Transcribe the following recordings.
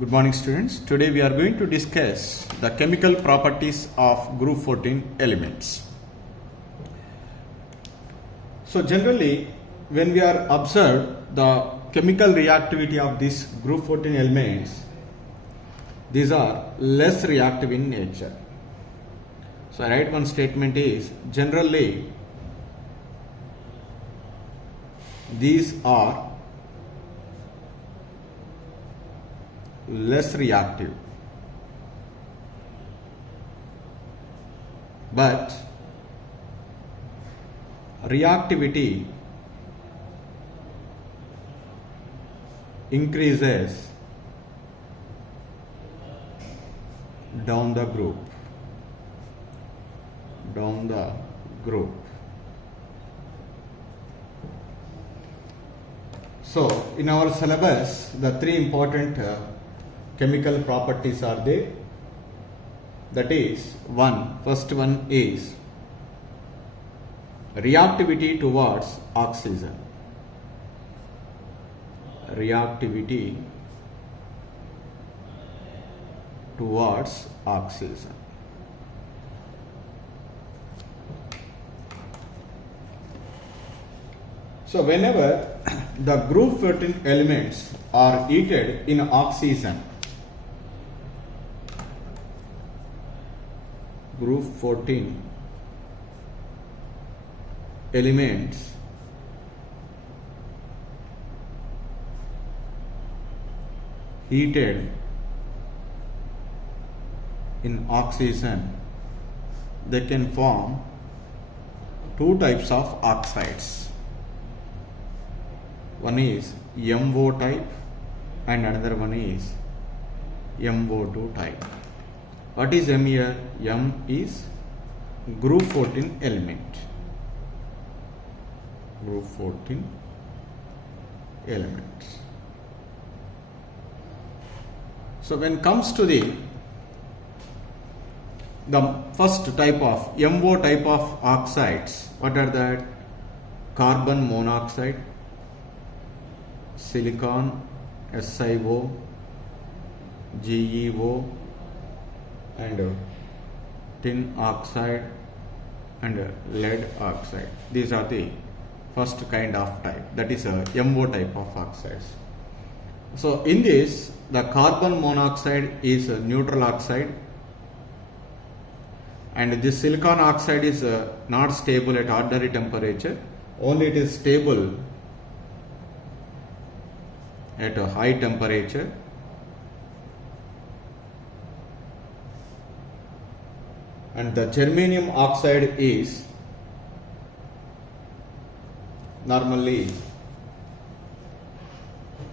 Good morning, students. Today we are going to discuss the chemical properties of group 14 elements. So generally, when we are observed the chemical reactivity of these group 14 elements, these are less reactive in nature. So I write one statement is generally these are less reactive, but reactivity increases down the group. So in our syllabus, the three important chemical properties are there. That is, first one is reactivity towards oxygen. Reactivity towards oxygen. So whenever the group 14 elements are heated in oxygen, group 14 elements heated in oxygen, they can form two types of oxides. One is MO type and another one is MO2 type. What is M here? M is group 14 element. Group 14 elements. So when comes to the first type of MO type of oxides, what are that? Carbon monoxide, silicon, SiO, GeO, and tin oxide and lead oxide. These are the first kind of type, that is a MO type of oxides. So in this, the carbon monoxide is a neutral oxide, and this silicon oxide is not stable at ordinary temperature, only it is stable at a high temperature. And the germanium oxide is normally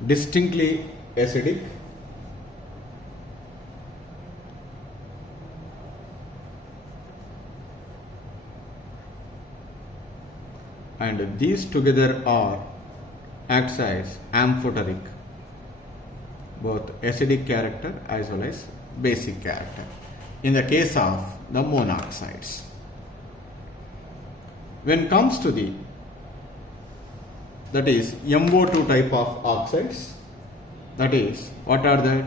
distinctly acidic, and these together acts as amphoteric, both acidic character as well as basic character in the case of the monoxides. When comes to that is MO2 type of oxides, that is, what are the?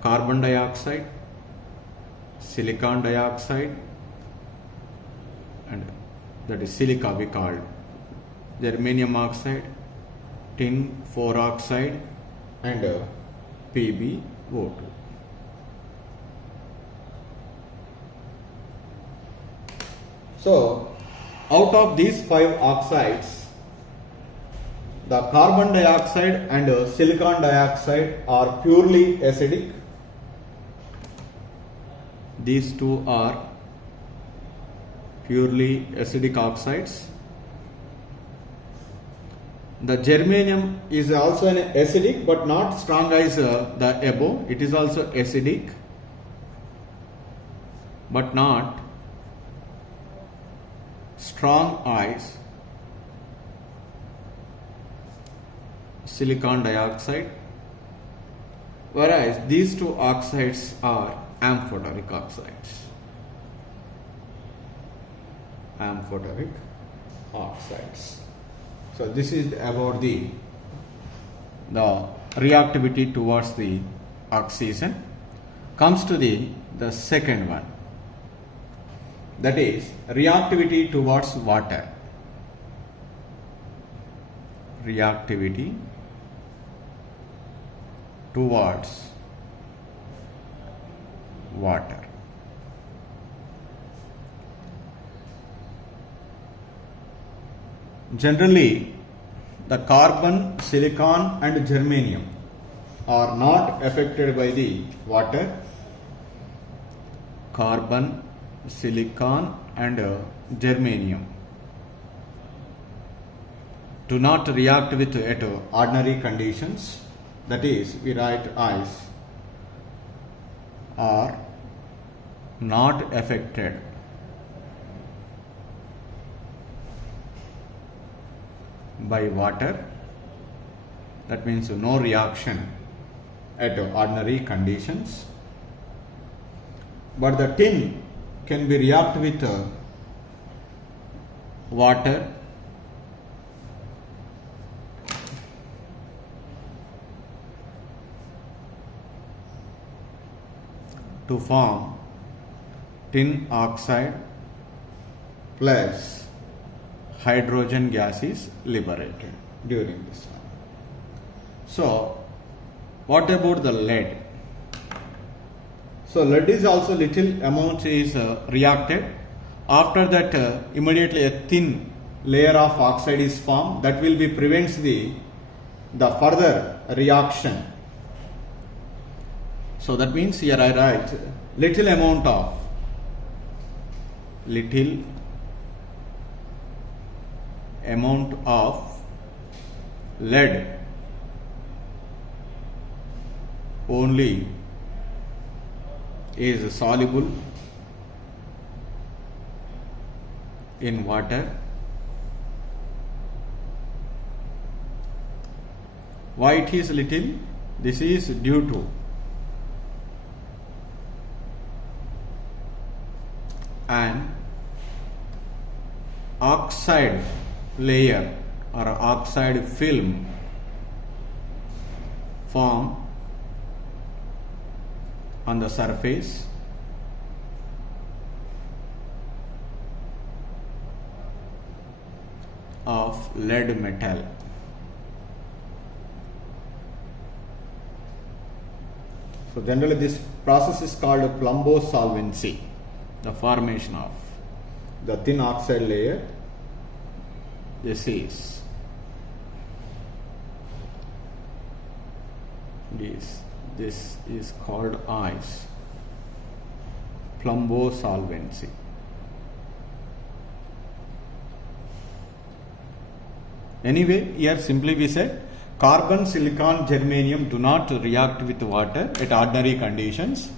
Carbon dioxide, silicon dioxide, and that is silica we called, germanium oxide, tin 4 oxide, and PbO2. So out of these 5 oxides, the carbon dioxide and silicon dioxide are purely acidic. These two are purely acidic oxides. The germanium is also an acidic, but not strong as the above. It is also acidic, but not strong as silicon dioxide, whereas these two oxides are amphoteric oxides. Amphoteric oxides. So this is about the reactivity towards the oxygen. Comes to the second one, that is reactivity towards water. Reactivity towards water. Generally, the carbon, silicon and germanium are not affected by the water. Carbon, silicon and germanium do not react with at ordinary conditions, that is we write as are not affected by water. That means no reaction at ordinary conditions. But the tin can be react with water to form tin oxide plus hydrogen gas is liberated during this one. So, what about the lead? So, lead is also little amount is reacted. After that, immediately a thin layer of oxide is formed. That will be prevents the further reaction. So, that means here I write little amount of lead only is soluble in water. Why it is little? This is due to an oxide layer or oxide film formed on the surface of lead metal. So generally this process is called Plumbo solvency, the formation of the thin oxide layer. This is called as Plumbo solvency. Anyway, here simply we said carbon, silicon, germanium do not react with water at ordinary conditions,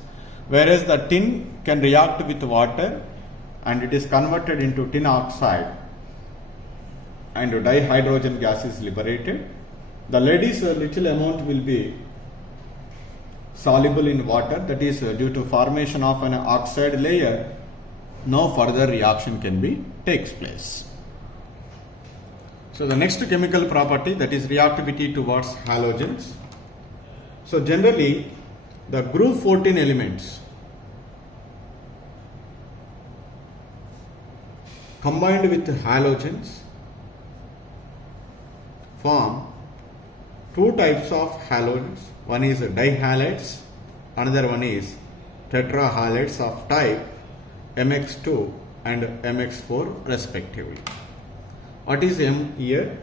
whereas the tin can react with water and it is converted into tin oxide and dihydrogen gas is liberated. The lead is a little amount will be soluble in water, that is due to formation of an oxide layer, no further reaction can be takes place. So the next chemical property, that is reactivity towards halogens. So generally the group 14 elements combined with halogens form two types of halogens. One is dihalides, another one is tetrahalides of type MX2 and MX4 respectively. What is M here?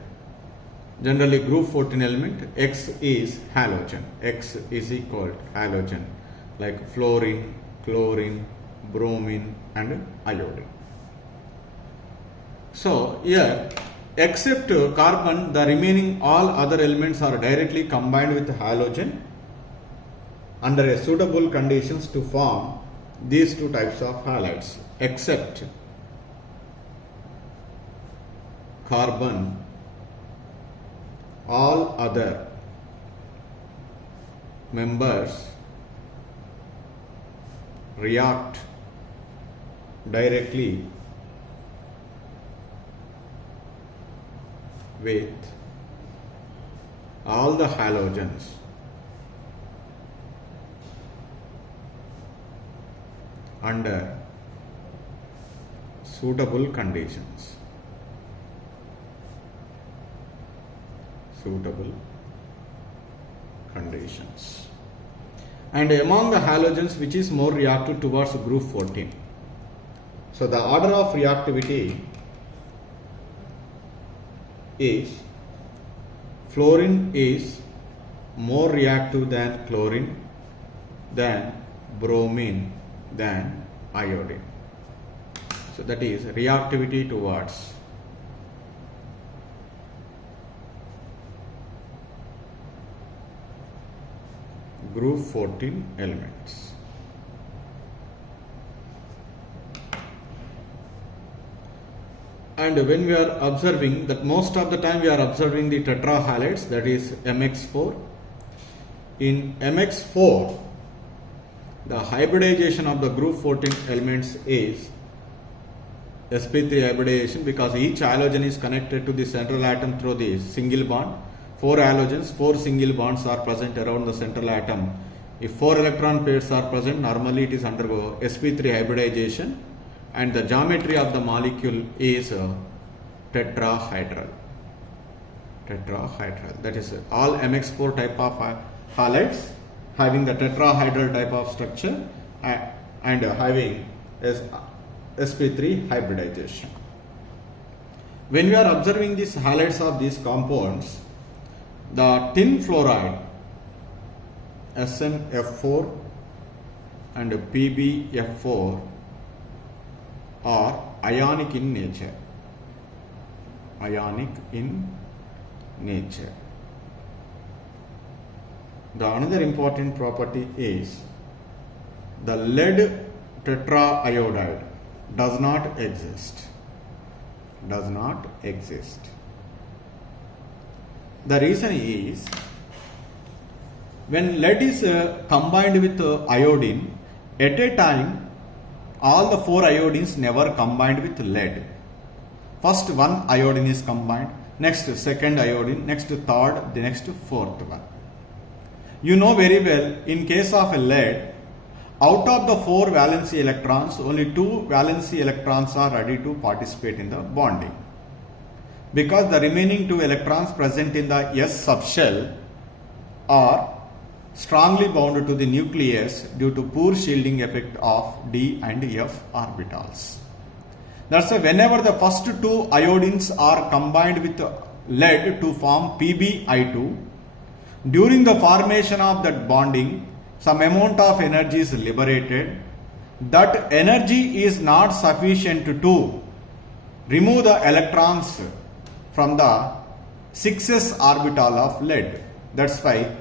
Generally group 14 element, X is halogen. X is equal to halogen like fluorine, chlorine, bromine and iodine. So here except carbon, the remaining all other elements are directly combined with halogen under a suitable conditions to form these two types of halides, except carbon, all other members react directly with all the halogens under suitable conditions. Suitable conditions. And among the halogens, which is more reactive towards group 14? So the order of reactivity is fluorine is more reactive than chlorine, than bromine, than iodine. So that is reactivity towards group 14 elements. And when we are observing that, most of the time we are observing the tetrahalides, that is MX4. In MX4, the hybridization of the group 14 elements is sp3 hybridization, because each halogen is connected to the central atom through the single bond. 4 halogens, 4 single bonds are present around the central atom. If 4 electron pairs are present, normally it is undergo sp3 hybridization, and the geometry of the molecule is tetrahedral. Tetrahedral. That is all MX4 type of halides having the tetrahedral type of structure and having sp3 hybridization. When we are observing these halides of these compounds, the tin fluoride SnF4 and PbF4 are ionic in nature. Ionic in nature. The another important property is the lead tetraiodide does not exist. Does not exist. The reason is, when lead is combined with iodine, at a time all the 4 iodines never combined with lead. First one iodine is combined, next second iodine, next third, the next fourth one. You know very well, in case of a lead, out of the 4 valency electrons, only 2 valency electrons are ready to participate in the bonding, because the remaining 2 electrons present in the S subshell are strongly bound to the nucleus due to poor shielding effect of D and F orbitals. That's why whenever the first 2 iodines are combined with lead to form PbI2, during the formation of that bonding, some amount of energy is liberated. That energy is not sufficient to remove the electrons from the 6s orbital of lead. That's why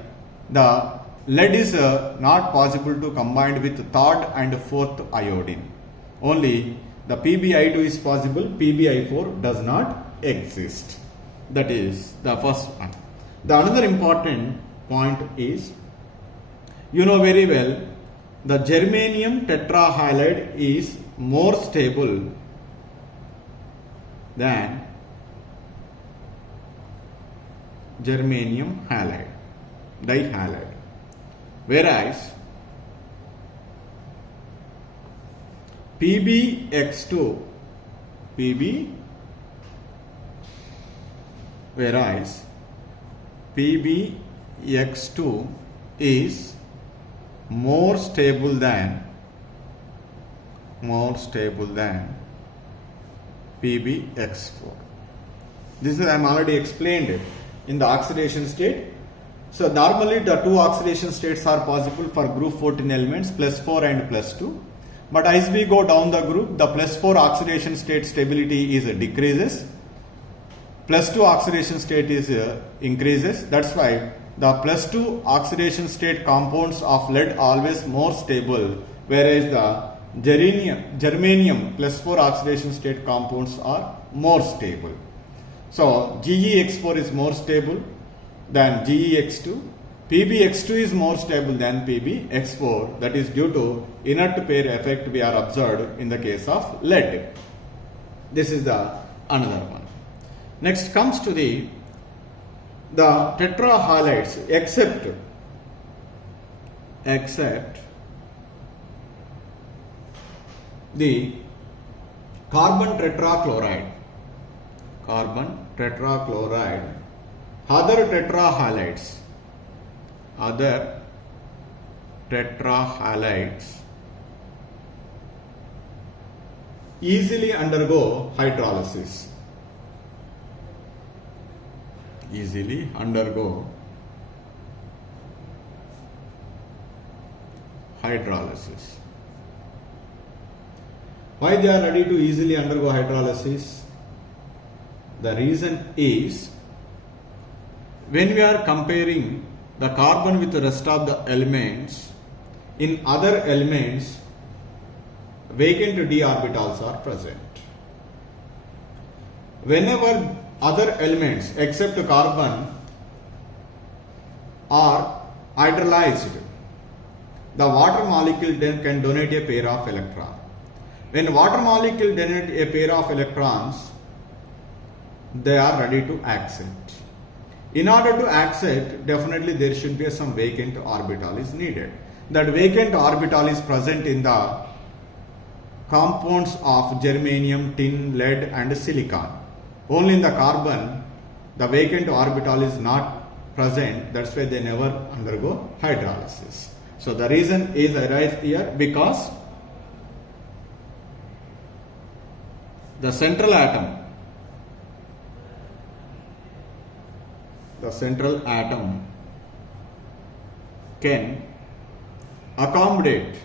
the lead is not possible to combine with 3rd and 4th iodine. Only the PbI2 is possible, PbI4 does not exist. That is the first one. The another important point is, you know very well, the germanium tetrahalide is more stable than germanium halide, dihalide, whereas PbX2, whereas PbX2 is more stable than PbX4. This is I am already explained it in the oxidation state. So normally the 2 oxidation states are possible for group 14 elements, +4 and +2. But as we go down the group, the +4 oxidation state stability is decreases, +2 oxidation state is increases. That's why the +2 oxidation state compounds of lead always more stable, whereas the germanium +4 oxidation state compounds are more stable. So GeX4 is more stable than GeX2. PbX2 is more stable than PbX4. That is due to inert pair effect we are observed in the case of lead. This is the another one. Next comes to the tetrahalides except the carbon tetrachloride, other tetrahalides easily undergo hydrolysis. Why they are ready to easily undergo hydrolysis? The reason is, when we are comparing the carbon with the rest of the elements, in other elements vacant d orbitals are present. Whenever other elements except carbon are hydrolyzed, the water molecule then can donate a pair of electrons. When water molecule donate a pair of electrons, they are ready to accept. In order to accept, definitely there should be some vacant orbital is needed. That vacant orbital is present in the compounds of germanium, tin, lead and silicon. Only in the carbon, the vacant orbital is not present. That's why they never undergo hydrolysis. So the reason is arise here because the central atom can accommodate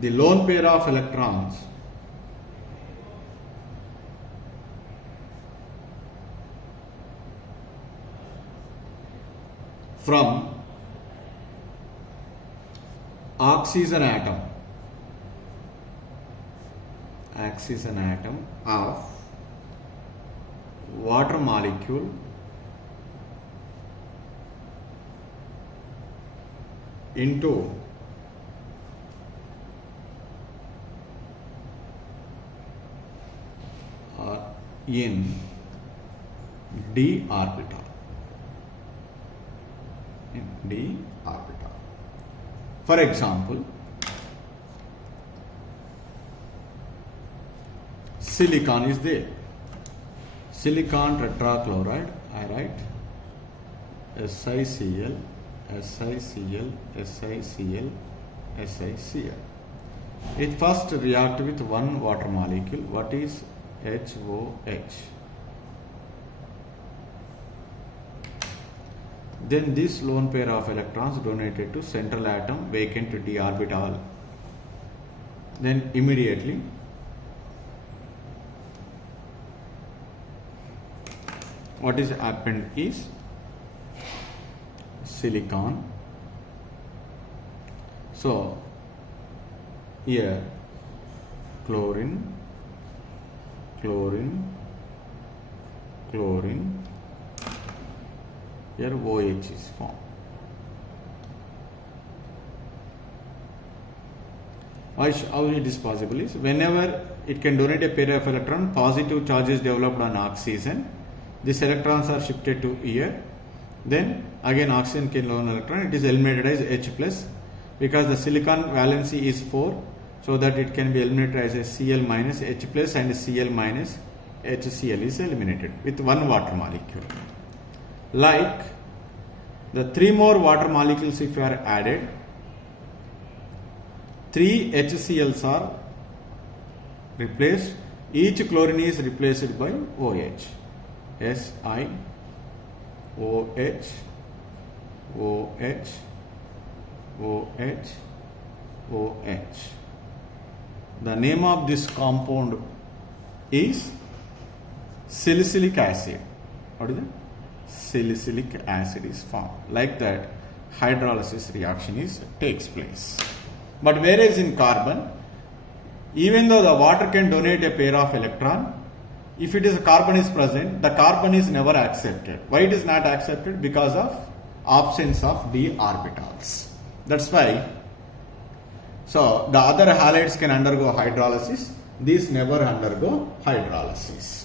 the lone pair of electrons from oxygen atom of water molecule into in d orbital. For example, silicon is there. Silicon tetrachloride, I write SiCl, SiCl, SiCl, SiCl. It first react with one water molecule. What is HOH? Then this lone pair of electrons donated to central atom vacant d orbital. Then immediately what is happened is silicon. So here chlorine, here OH is formed. How it is possible is, whenever it can donate a pair of electron, positive charges developed on oxygen, these electrons are shifted to here, then again oxygen can loan electron, it is eliminated as H plus, because the silicon valency is 4, so that it can be eliminated as a Cl minus H plus and Cl minus HCl is eliminated with one water molecule. Like the 3 more water molecules if you are added, 3 HCl's are replaced, each chlorine is replaced by OH. Si, OH, OH, OH, OH. The name of this compound is salicylic acid. What is it? Salicylic acid is formed. Like that, hydrolysis reaction takes place. But whereas in carbon, even though the water can donate a pair of electron, if it is a carbon is present, the carbon is never accepted. Why it is not accepted? Because of absence of d orbitals. That's why. So the other halides can undergo hydrolysis. These never undergo hydrolysis.